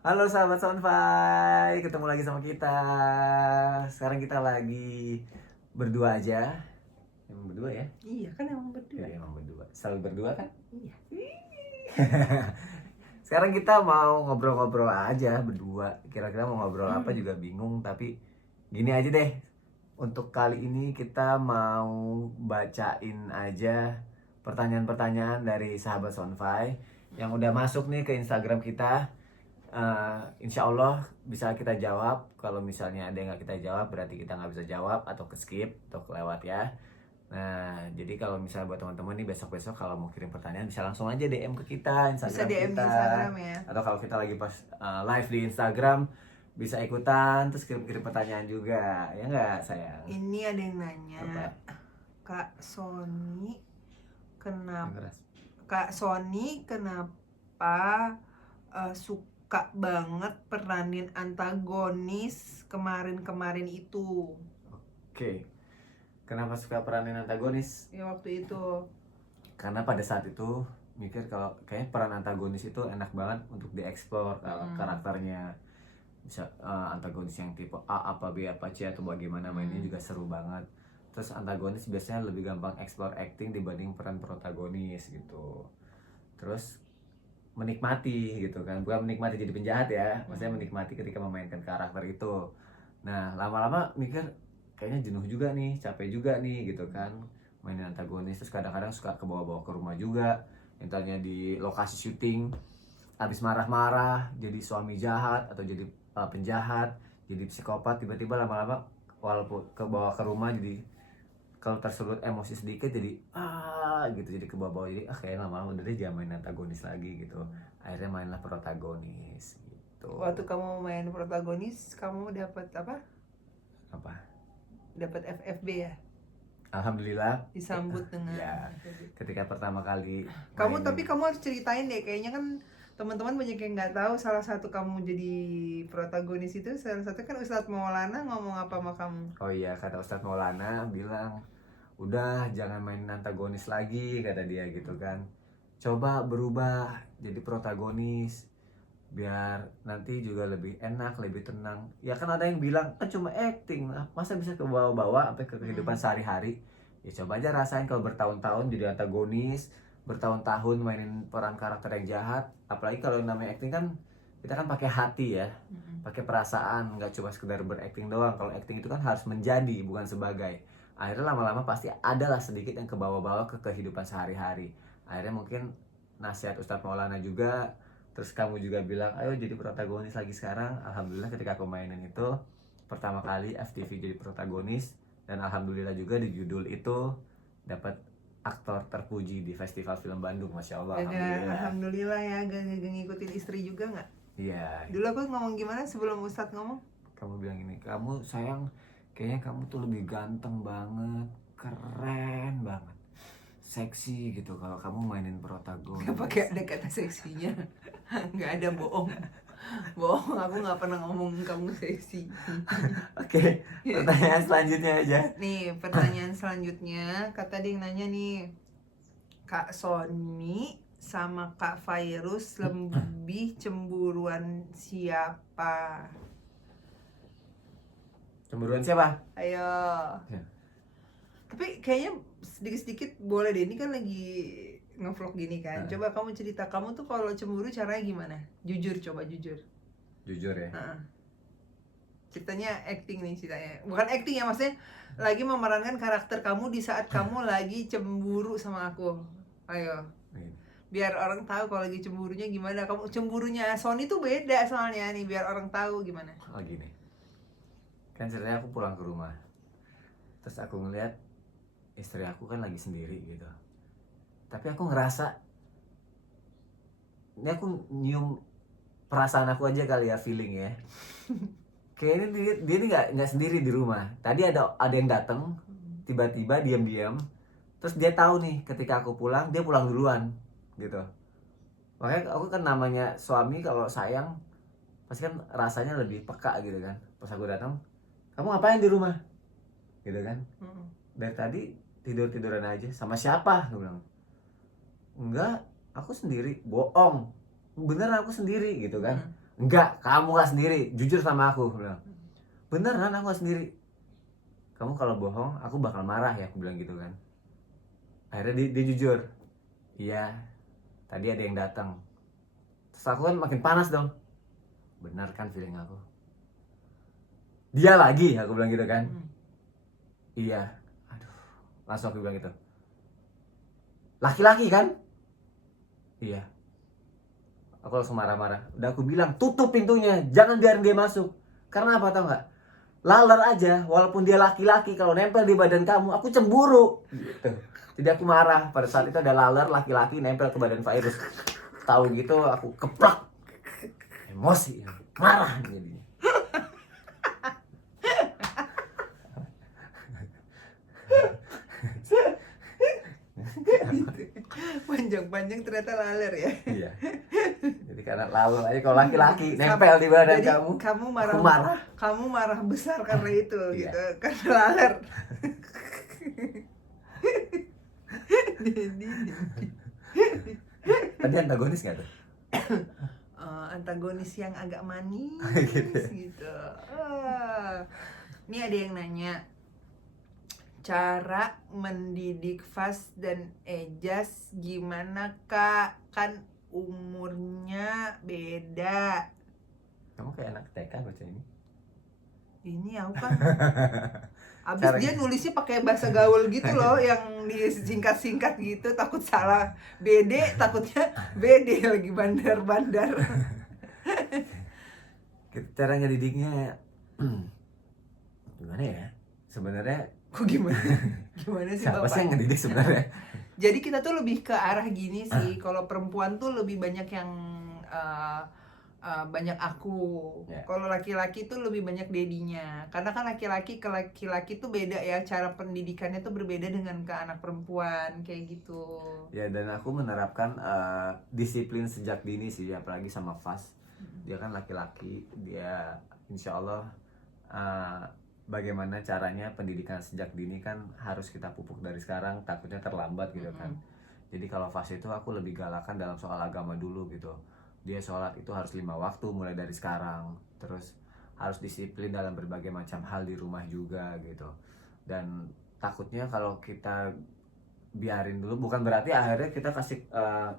Halo sahabat Soundfy, ketemu lagi sama kita. Sekarang kita lagi berdua aja. Emang berdua ya? Iya kan emang berdua. Iya emang berdua. Selalu berdua kan? Iya. Sekarang kita mau ngobrol-ngobrol aja berdua. Kira-kira mau ngobrol apa juga bingung. Tapi gini aja deh. Untuk kali ini kita mau bacain aja pertanyaan-pertanyaan dari sahabat Soundfy yang udah masuk nih ke Instagram kita. Insya Allah bisa kita jawab. Kalau misalnya ada yang nggak kita jawab berarti kita nggak bisa jawab atau ke skip atau kelewat ya. Nah jadi kalau misalnya buat teman-teman nih besok-besok kalau mau kirim pertanyaan bisa langsung aja DM ke kita Bisa Instagram DM di kita. Instagram ya. Atau kalau kita lagi pas live di Instagram bisa ikutan terus kirim-kirim pertanyaan juga ya nggak sayang? Ini ada yang nanya, Apa? Kak Sony, Yang kenapa keras. suka banget peranin antagonis kemarin-kemarin itu? Oke. Kenapa suka peranin antagonis? Ya waktu itu. Karena pada saat itu mikir kalau kayaknya peran antagonis itu enak banget untuk dieksplor karakternya. Bisa antagonis yang tipe A apa B apa C atau bagaimana mainnya juga seru banget. Terus antagonis biasanya lebih gampang explore acting dibanding peran protagonis gitu. Terus menikmati gitu kan, bukan menikmati jadi penjahat ya, maksudnya menikmati ketika memainkan karakter itu. Nah lama-lama mikir kayaknya jenuh juga nih, capek juga nih gitu kan mainin antagonis. Terus kadang-kadang suka ke bawah-bawah ke rumah juga, misalnya di lokasi syuting habis marah-marah jadi suami jahat atau jadi penjahat, jadi psikopat, tiba-tiba lama-lama walaupun ke bawah ke rumah jadi kalau tersulut emosi sedikit jadi gitu, jadi ke bawah-bawah, jadi kayaknya lama-lama udah deh jangan main antagonis lagi gitu. Akhirnya mainlah protagonis gitu. Waktu kamu main protagonis, kamu dapat apa? Apa? Dapat FFB ya? Alhamdulillah Disambut dengan ya FFB. ketika pertama kali Tapi kamu harus ceritain deh, kayaknya kan teman-teman banyak yang nggak tahu salah satu kamu jadi protagonis itu, salah satu kan Ustadz Maulana ngomong apa sama kamu? oh iya, kata Ustadz Maulana bilang udah jangan main antagonis lagi kata dia gitu kan, coba berubah jadi protagonis biar nanti juga lebih enak, lebih tenang. Ya kan ada yang bilang kan cuma acting lah, masa bisa ke bawah-bawah sampai ke kehidupan sehari-hari. Ya coba aja rasain kalau bertahun-tahun jadi antagonis, bertahun-tahun mainin peran karakter yang jahat. Apalagi kalau namanya acting kan kita kan pakai hati ya, pakai perasaan, nggak cuma sekedar berakting doang. Kalau acting itu kan harus menjadi bukan sebagai. Akhirnya lama-lama pasti adalah sedikit yang ke bawah-bawah ke kehidupan sehari-hari. Akhirnya mungkin nasihat Ustadz Maulana juga. Terus kamu juga bilang ayo jadi protagonis lagi sekarang. Alhamdulillah ketika aku mainin itu pertama kali FTV jadi protagonis, dan alhamdulillah juga di judul itu dapat aktor terpuji di Festival Film Bandung. Masya Allah, alhamdulillah. Alhamdulillah ya, gak ngikutin istri juga nggak? Iya. Dulu aku ngomong gimana sebelum Ustadz ngomong? Kamu bilang ini, kamu sayang kayaknya kamu tuh lebih ganteng banget, keren banget, seksi gitu kalau kamu mainin protagonis. Gak pakai ada kata seksinya. Nggak ada, bohong. Aku nggak pernah ngomong kamu seksi. Oke, pertanyaan selanjutnya aja. Nih pertanyaan selanjutnya, kata dia yang nanya nih, Kak Sony sama Kak Virus lebih cemburuan siapa? Cemburuan siapa? Ayo. Ya. Tapi kayaknya sedikit-sedikit boleh deh, ini kan lagi ngevlog gini kan. Coba kamu cerita, kamu tuh kalau cemburu caranya gimana? Jujur, coba jujur. Jujur ya. Ceritanya acting nih ceritanya. Bukan acting ya, maksudnya lagi memerankan karakter kamu di saat kamu lagi cemburu sama aku. Ayo. Biar orang tahu kalau lagi cemburunya gimana. Kamu cemburunya Sony tuh beda soalnya nih, biar orang tahu gimana. Oh gini, kan ceritanya aku pulang ke rumah, terus aku ngeliat istri aku kan lagi sendiri gitu, tapi aku ngerasa ini aku nyium perasaan aku aja kali ya, feeling ya. Kayaknya dia ini nggak sendiri di rumah. Tadi ada yang datang tiba-tiba diam-diam, terus dia tahu nih ketika aku pulang dia pulang duluan gitu. Makanya aku kan namanya suami kalau sayang pasti kan rasanya lebih peka gitu kan. Pas aku datang, kamu ngapain di rumah gitu kan, dari tadi tiduran aja. Sama siapa? Gue bilang enggak, aku sendiri. Bohong, bener aku sendiri gitu kan. Enggak, kamu gak sendiri, jujur sama aku. Aku bilang, beneran aku gak sendiri. Kamu kalau bohong, aku bakal marah ya, aku bilang gitu kan. Akhirnya dia jujur. Iya, tadi ada yang datang. Terus aku kan makin panas dong. Benar kan feeling aku? Dia lagi, aku bilang gitu kan. Iya. Aduh, langsung aku bilang gitu. Laki-laki kan? Iya. Aku langsung marah-marah. Udah aku bilang, tutup pintunya, jangan biarin dia masuk. Karena apa tau nggak? Laler aja, walaupun dia laki-laki, kalau nempel di badan kamu, aku cemburu. Gitu. Jadi aku marah. Pada saat itu ada laler laki-laki nempel ke badan Virus. Tahu gitu, aku keplak. Emosi, marah jadinya. Panjang-panjang ternyata laler ya. Iya. Jadi karena laler aja kalau laki-laki nempel di badan Jadi, kamu. kamu marah, Aku marah. kamu marah besar karena itu Iya. gitu, karena laler. Tadi antagonis nggak tuh? Antagonis yang agak manis Gitu. gitu. Ini ada yang nanya, cara mendidik Fas dan Ejas gimana kak? Kan umurnya beda. Kamu kayak anak TK baca ini. Ini aku kan abis Cara- dia nulisnya pakai bahasa gaul gitu loh, yang disingkat-singkat gitu, takut salah BD, takutnya BD lagi bandar-bandar. Cara ngedidiknya gimana ya? Sebenarnya Kok gimana? Gimana sih siapa Bapak? sih yang ngedidik sebenarnya? Jadi kita tuh lebih ke arah gini sih, kalau perempuan tuh lebih banyak yang banyak aku. Ya. Kalau laki-laki tuh lebih banyak dedinya. Karena kan laki-laki ke laki-laki tuh beda ya, cara pendidikannya tuh berbeda dengan ke anak perempuan kayak gitu. Ya, dan aku menerapkan disiplin sejak dini sih, apalagi sama Fas. Dia kan laki-laki, dia insya Allah bagaimana caranya pendidikan sejak dini kan harus kita pupuk dari sekarang, takutnya terlambat gitu kan. Jadi kalau Fas itu aku lebih galakan dalam soal agama dulu gitu. Dia sholat itu harus 5 waktu mulai dari sekarang. Terus harus disiplin dalam berbagai macam hal di rumah juga gitu. Dan takutnya kalau kita biarin dulu, bukan berarti akhirnya kita kasih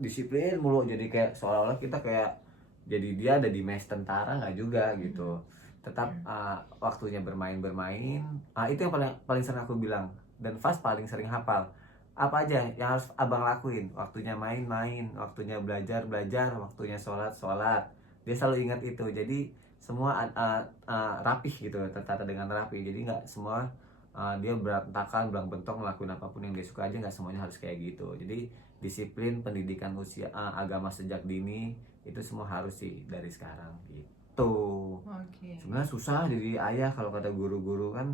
disiplin mulu, jadi kayak seolah-olah kita kayak jadi dia ada di mes tentara, nggak juga gitu. Tetap waktunya bermain itu yang paling sering aku bilang, dan Fas paling sering hafal. Apa aja yang harus abang lakuin? Waktunya main, waktunya belajar, waktunya sholat. Dia selalu ingat itu. Jadi semua rapih gitu, tertata dengan rapi. Jadi nggak semua dia berantakan, belang bentong, ngelakuin apapun yang dia suka aja, nggak semuanya harus kayak gitu. Jadi disiplin pendidikan usia agama sejak dini itu semua harus sih dari sekarang gitu. Sebenarnya susah jadi ayah kalau kata guru-guru kan.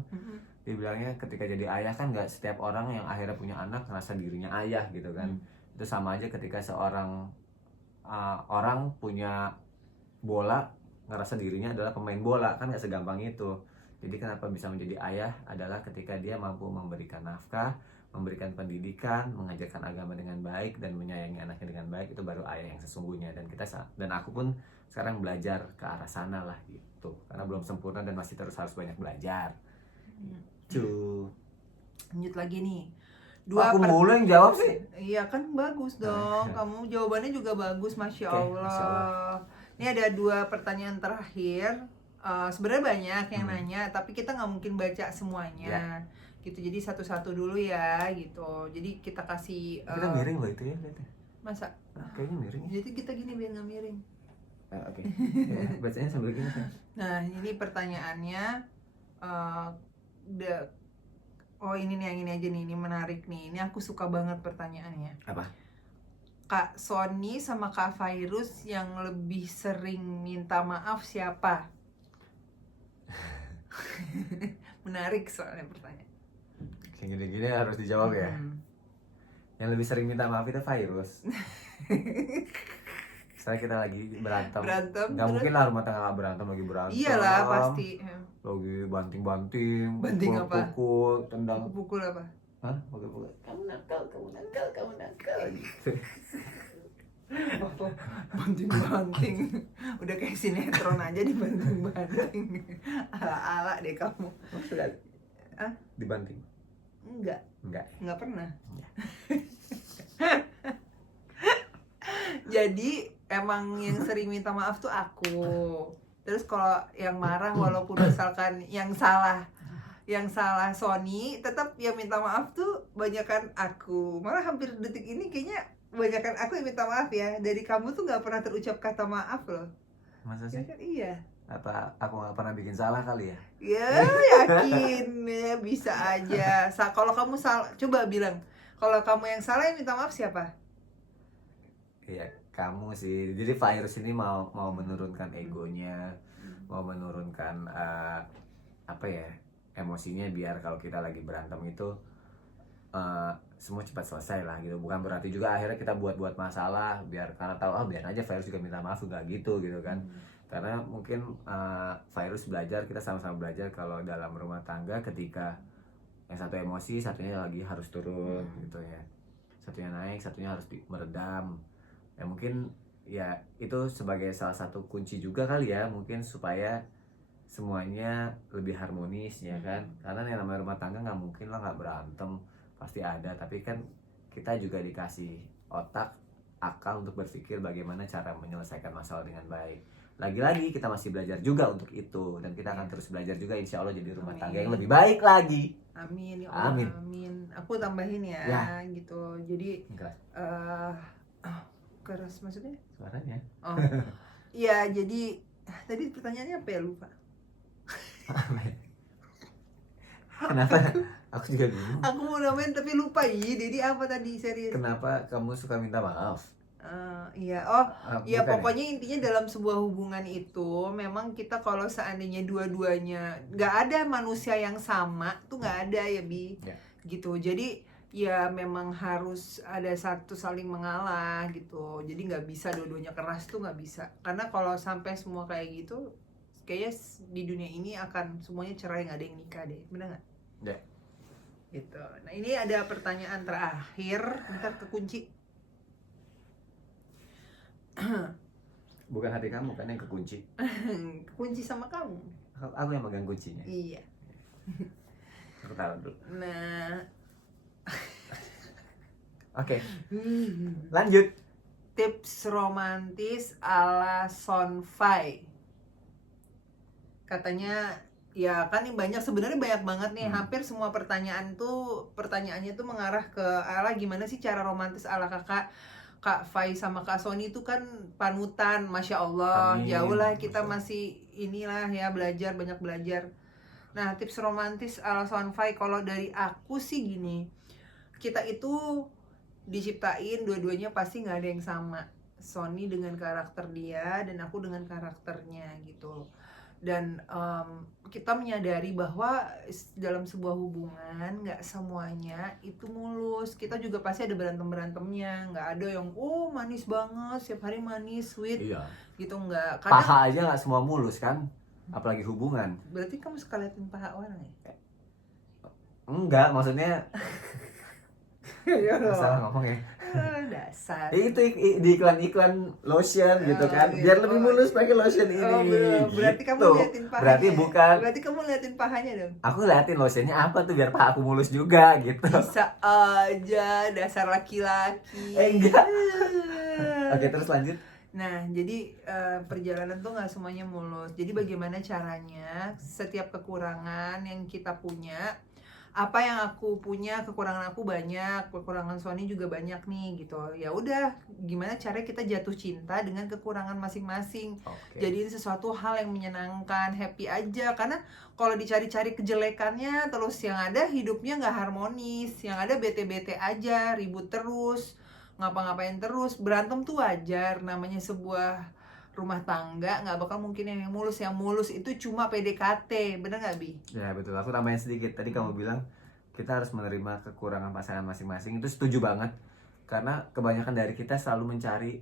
Dibilangnya ketika jadi ayah kan nggak setiap orang yang akhirnya punya anak ngerasa dirinya ayah gitu kan. Itu sama aja ketika seorang orang punya bola ngerasa dirinya adalah pemain bola, kan nggak segampang itu. Jadi kenapa bisa menjadi ayah adalah ketika dia mampu memberikan nafkah, memberikan pendidikan, mengajarkan agama dengan baik, dan menyayangi anaknya dengan baik. Itu baru ayah yang sesungguhnya. Dan aku pun sekarang belajar ke arah sana lah gitu, karena belum sempurna dan masih terus harus banyak belajar. Lanjut lagi nih. Aku mulu yang jawab sih. Iya kan, bagus dong. Kamu jawabannya juga bagus, Masya Allah. Masya Allah. Ini ada 2 pertanyaan terakhir. Sebenarnya banyak yang nanya, tapi kita nggak mungkin baca semuanya. Gitu, jadi satu-satu dulu ya gitu. Jadi kita kasih. Kita miring loh itu ya, Masa? Kayaknya miring. Jadi kita gini biar nggak miring. Oke. Ya, bacanya sambil gini kan. Nah, ini pertanyaannya. Ini nih, yang ini aja nih, ini menarik nih. Ini aku suka banget pertanyaannya. Apa? Kak Sony sama Kak Virus yang lebih sering minta maaf siapa? Menarik soalnya pertanyaan. Kayak gini-gini harus dijawab ya. Yang lebih sering minta maaf itu Virus. Misalnya kita lagi berantem. Gak mungkin lah rumah tangga gak berantem, lagi berantem. Iyalah pasti. Lagi banting-banting. Banting apa? Pukul, tendang. Pukul apa? Hah? Pukul. Kamu nakal gitu. Apa? Banting-banting. Udah kayak sinetron aja dibanting-banting. Ala-ala deh kamu. Maksudnya Ah? dibanting? Enggak Enggak. pernah. Enggak. Jadi emang yang sering minta maaf tuh aku. Terus kalau yang marah walaupun misalkan yang salah Sony, tetap yang minta maaf tuh banyakan aku. Malah hampir detik ini kayaknya banyakan aku yang minta maaf ya. Dari kamu tuh nggak pernah terucap kata maaf loh. Masa Ya sih? kan? Iya. Apa aku nggak pernah bikin salah kali ya? Ya yakin ya bisa aja. Kalau kamu salah, coba bilang. Kalau kamu yang salah yang minta maaf siapa? Iya, kamu sih. Jadi virus ini mau menurunkan egonya, mau menurunkan apa ya, emosinya, biar kalau kita lagi berantem itu semua cepat selesai lah gitu. Bukan berarti juga akhirnya kita buat masalah biar karena tahu biar aja virus juga minta maaf, juga gitu kan. Karena mungkin virus belajar, kita sama-sama belajar kalau dalam rumah tangga ketika yang satu emosi, satunya lagi harus turun gitu ya. Satunya naik, satunya harus meredam. Ya mungkin ya itu sebagai salah satu kunci juga kali ya, mungkin supaya semuanya lebih harmonis ya kan. Karena yang namanya rumah tangga nggak mungkin lah nggak berantem, pasti ada. Tapi kan kita juga dikasih otak, akal untuk berpikir bagaimana cara menyelesaikan masalah dengan baik. Lagi-lagi kita masih belajar juga untuk itu, dan kita akan terus belajar juga, insya Allah jadi rumah tangga yang lebih baik lagi. Amin ya Allah, Amin. amin. Aku tambahin ya, gitu. Jadi Keras keras maksudnya? suaranya. Oh. Iya, jadi tadi pertanyaannya apa ya, lupa. Kenapa? Aku juga bingung. Aku mau namain tapi lupa. Jadi apa tadi, serius? Kenapa kamu suka minta maaf? Iya, Bukan ya pokoknya intinya dalam sebuah hubungan itu memang kita kalau seandainya dua-duanya nggak ada manusia yang sama tuh nggak ada ya Bi, Ya. gitu. Jadi ya memang harus ada satu saling mengalah gitu. Jadi nggak bisa dua-duanya keras tuh, nggak bisa. Karena kalau sampai semua kayak gitu, kayaknya di dunia ini akan semuanya cerai, nggak ada yang nikah deh, bener nggak? Ya. Gitu. Nah ini ada pertanyaan terakhir, bentar kekunci. Bukan hati kamu kan yang kekunci. Kunci sama kamu. Aku yang megang kuncinya. Iya. Aku taruh dulu. Nah, Oke, lanjut. tips romantis ala Sonfai. Katanya ya kan ini banyak, sebenarnya banyak banget nih. Hampir semua pertanyaannya tuh mengarah ke ala gimana sih cara romantis ala Kak Fai sama Kak Sony itu kan panutan, Masya Allah. Amin. Jauh lah kita Masya Allah. masih inilah ya, banyak belajar. Nah, tips romantis ala Sonfai kalau dari aku sih gini. Kita itu diciptain dua-duanya pasti nggak ada yang sama. Sony dengan karakter dia dan aku dengan karakternya gitu. Dan kita menyadari bahwa dalam sebuah hubungan nggak semuanya itu mulus. Kita juga pasti ada berantem-berantemnya. Nggak ada yang manis banget, setiap hari manis, sweet. Iya. Gitu nggak. Kadang Paha aja nggak semua mulus kan, apalagi hubungan. berarti kamu suka liatin paha orang ya? Enggak, maksudnya Ya salah ngomong ya. dasar. Itu di iklan lotion gitu kan, gitu. biar lebih mulus pakai lotion ini. Berarti kamu Gitu. liatin pahanya. Berarti bukan. Berarti kamu liatin pahanya dong. Aku liatin lotionnya apa tuh biar paha aku mulus juga gitu. Bisa aja dasar laki-laki. Enggak. Oke, terus lanjut. Nah, jadi perjalanan tuh nggak semuanya mulus. Jadi bagaimana caranya setiap kekurangan yang kita punya, apa yang aku punya, kekurangan aku banyak, kekurangan Sony juga banyak nih gitu. Ya udah, gimana caranya kita jatuh cinta dengan kekurangan masing-masing. Oke. Jadiin sesuatu hal yang menyenangkan, happy aja. Karena kalau dicari-cari kejelekannya, terus yang ada hidupnya nggak harmonis, yang ada bete-bete aja, ribut terus, ngapa-ngapain terus, berantem tuh wajar. Namanya sebuah rumah tangga nggak bakal mungkin yang mulus itu cuma PDKT, bener nggak Bi? Ya betul, aku tambahin sedikit. Tadi kamu bilang kita harus menerima kekurangan pasangan masing-masing. Itu setuju banget. Karena kebanyakan dari kita selalu mencari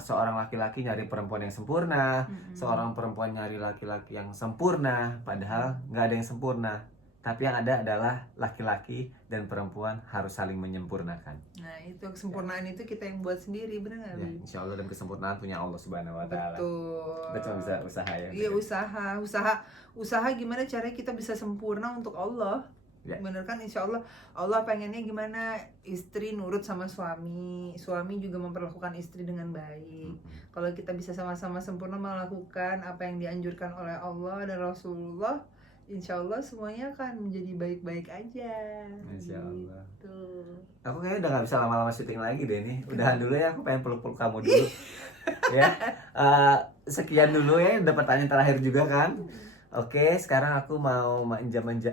seorang laki-laki nyari perempuan yang sempurna, seorang perempuan nyari laki-laki yang sempurna. Padahal nggak ada yang sempurna. Tapi yang ada adalah laki-laki dan perempuan harus saling menyempurnakan. Nah, itu kesempurnaan itu kita yang buat sendiri, benar nggak, Ya, Bi? insya Allah dan kesempurnaan punya Allah Subhanahu Wa Taala. Betul. Kita cuma bisa usaha ya. Iya, usaha gimana caranya kita bisa sempurna untuk Allah. Ya. Bener kan, insya Allah Allah pengennya gimana istri nurut sama suami juga memperlakukan istri dengan baik. Kalau kita bisa sama-sama sempurna melakukan apa yang dianjurkan oleh Allah dan Rasulullah, insya Allah semuanya akan menjadi baik-baik aja. Insya Allah. Gitu. Aku kayaknya udah gak bisa lama-lama syuting lagi deh nih. Udahan dulu ya, aku pengen peluk-peluk kamu dulu. Ya, sekian dulu ya. Udah pertanyaan terakhir juga kan. Oke, sekarang aku mau manja-manja.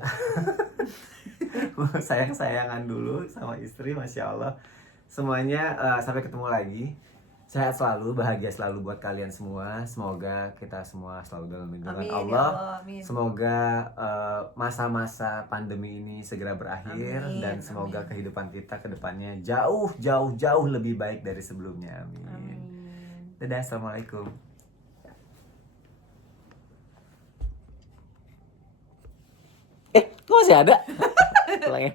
Sayang-sayangan dulu sama istri, Masya Allah. Semuanya sampai ketemu lagi. Sehat selalu, bahagia selalu buat kalian semua. Semoga kita semua selalu dalam lindungan Amin, ya Allah. Allah, amin. Semoga masa-masa pandemi ini segera berakhir. Amin, Dan semoga amin. kehidupan kita ke depannya jauh lebih baik dari sebelumnya. Amin. Amin. Dadah, Assalamualaikum. Kok masih ada? Pulangnya.